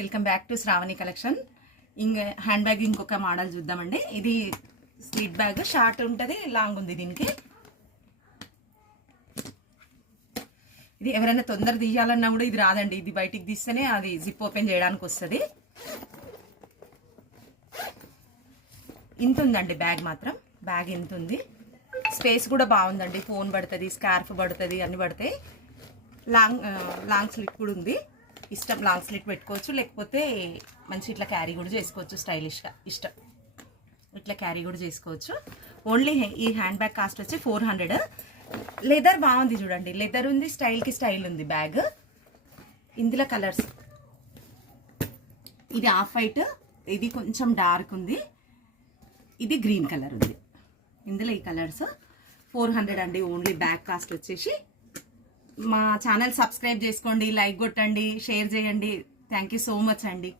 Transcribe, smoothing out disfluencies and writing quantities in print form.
Welcome back to Shravani collection. Hand bag ఇంకొక model చూద్దామండి. ఇది స్లిట్ బ్యాగ్, షార్ట్ ఉంటుంది, లాంగ్ ఉంది. దీనికి ఇది ఎవరైనా తొందర తీయాలన్నా కూడా ఇది రాదండి. ఇది బయటికి తీస్తేనే అది జిప్ ఓపెన్ చేయడానికి వస్తుంది. ఇంత ఉందండి బ్యాగ్ మాత్రం. బ్యాగ్ ఇంత ఉంది. స్పేస్ కూడా బాగుందండి. ఫోన్ పడుతుంది, స్కార్ఫ్ పడుతుంది, అన్ని పడతాయి. లాంగ్ స్లిట్ కూడా ఉంది. ఇష్టం లాంగ్ స్లిట్ పెట్టుకోవచ్చు, లేకపోతే మంచి ఇట్లా క్యారీ కూడా చేసుకోవచ్చు. స్టైలిష్గా ఇష్టం ఇట్లా క్యారీ కూడా చేసుకోవచ్చు. ఓన్లీ ఈ హ్యాండ్ బ్యాగ్ కాస్ట్ వచ్చి 400. లెదర్ బాగుంది చూడండి. లెదర్ ఉంది, స్టైల్కి స్టైల్ ఉంది బ్యాగ్. ఇందులో కలర్స్, ఇది ఆఫ్ వైట్, ఇది కొంచెం డార్క్ ఉంది, ఇది గ్రీన్ కలర్ ఉంది. ఇందులో ఈ కలర్స్ 400 అండి. ఓన్లీ బ్యాగ్ కాస్ట్ వచ్చేసి. మా ఛానల్ సబ్స్క్రైబ్ చేసుకోండి, లైక్ కొట్టండి, షేర్ చేయండి. థ్యాంక్ యూ సో మచ్ అండి.